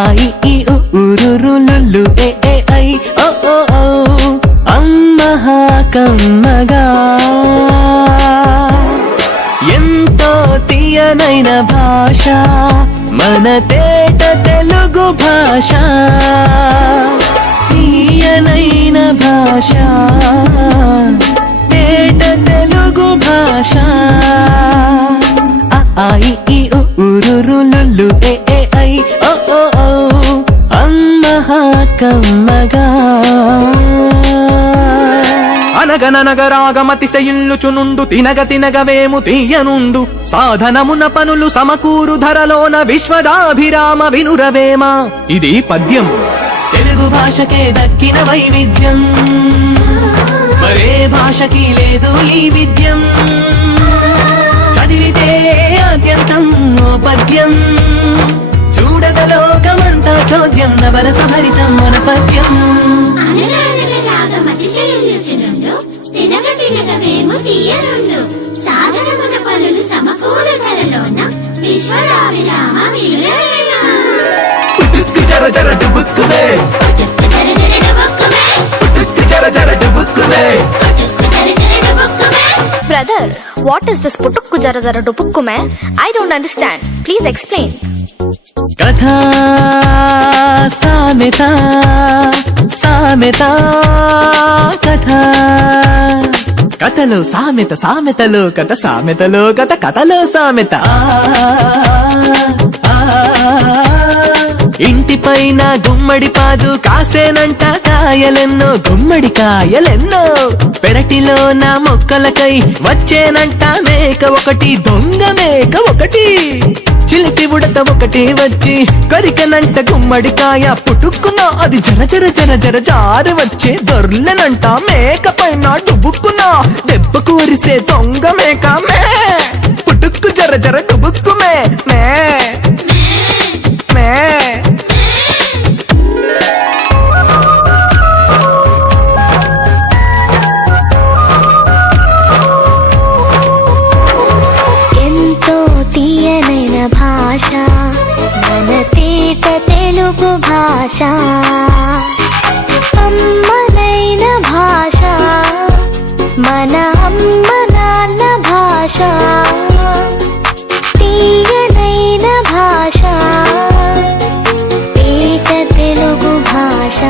ఆ ఇ ఈ ఉ ఊరు Lulu A A I O ఓ ఓ అమ్మహా కమ్మగా ఎంతో తీయనైన భాష మన తేట తెలుగు భాష తీయనైన భాష తేట తెలుగు భాష ఆ ఇ ఈ ఉ ఊరు Lulu A A I O ఓ ఓ అమ్మహా కమ్మగా అనగనగరాగమతిశయిల్లుచునుండు తినగ తినగవేము తీయనుండు సాధనమున పనులు సమకూరు ధరలోన విశ్వదాభిరామ వినురవేమ. ఇది పద్యం. తెలుగు భాషకే దక్కిన వైవిధ్యం మరే భాషకి లేదు ఈ విద్యం. చదివితే ఆద్యంతం ఓ పద్యం చూడగలోకమంతా చోద్యం నవరస భరితం మన పద్యం. జర జర డుబుక్కుమే జర జర డుబుక్కుమే. Brother, what is this putukku jara jara dupukkume? I don't understand. Please explain. కథా సామెత సామెత కథ కథలో సామెత సామెతలో కథ సామెతలో కథ కథలో సామెత. ఇంటిపైన గుమ్మడి పాదు కాసేనంట కాయలెన్నో గుమ్మడి కాయలెన్నో. పెరటిలో నా మొక్కలకై వచ్చేనంట మేక ఒకటి దొంగ మేక ఒకటి. చిలిపి ఉడత ఒకటి వచ్చి కొరికనంట గుమ్మడికాయ పుట్టుక్కున అది జర జర జర జర జారి వచ్చే దొర్లెనంట మేక పైన డుబుక్కున దెబ్బకు వరిసే దొంగ మేక మే పుట్టుక్కు జర జర డుబుక్కుమే మే మే. భాష మన తేట తెలుగు భాష అమ్మనైన భాష మన అమ్మ నాన్న భాష తీయనైన భాష తేట తెలుగు భాష.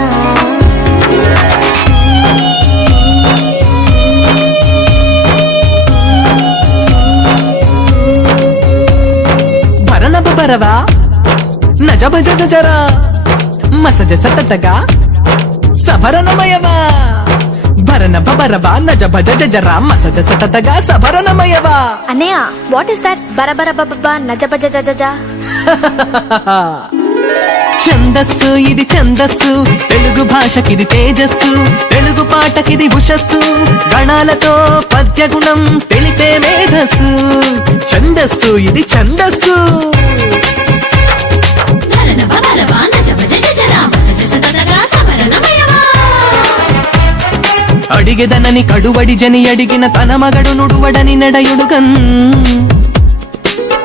బరవా నజబ జజ జర మసజ సతతగా సభరణమయవా భరణ బరవా నజబ జజ జర మసజ సతతగా సభరణమయవా. అన్నయ్య, వాట్ ఇస్ దట్ బరబర బబ నజబ జజ జజ? ఛందస్సు ఇది ఛందస్సు తెలుగు భాషకిది తేజస్సు తెలుగు పాటకిది ఉషస్సు గణాలతో పద్యగుణం తెలిపే మేధస్సు. ఛందస్సు ఇది ఛందస్సు. అడిగెదనని కడువడి జని అడిగిన తన మగడు నుడువడని నడయుడుగన్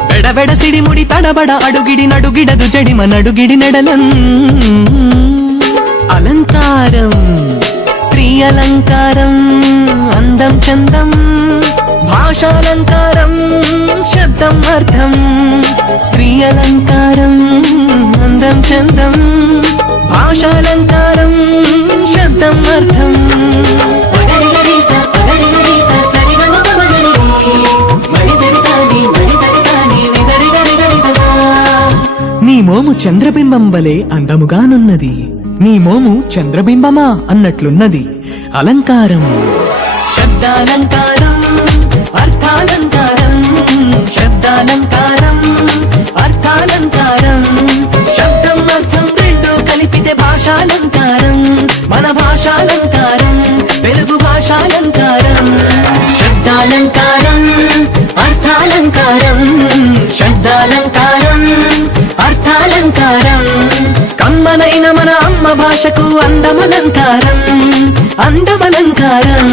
బెడబెడ సిడిముడి తడబడ అడుగిడి నడుగిడదు జడిమ నడుగిడి నడలన్. అలంకారం స్త్రీ అలంకారం అందం చందం భాషాలంకారం శబ్దం అర్థం. స్త్రీ అలంకారం అందం చందం భాషాలంకారం శబ్దం అర్థం. నీ మోము చంద్రబింబం వలె అందముగానున్నది నీ మోము చంద్రబింబమా అన్నట్లున్నది. అలంకారం శబ్దాలంకారం అర్థాలంకారం శబ్దాలంకారం అర్థాలంకారం శబ్దం అర్థం రెండు కలిపితే భాషాలంకారం మన భాషాలంకారం తెలుగు భాషాలంకారం. శబ్దాలంకారం అర్థాలంకారం శబ్దాలంకారం అర్థాలంకారం కమ్మనైన మన అమ్మ భాషకు అందమలంకారం అందమలంకారం.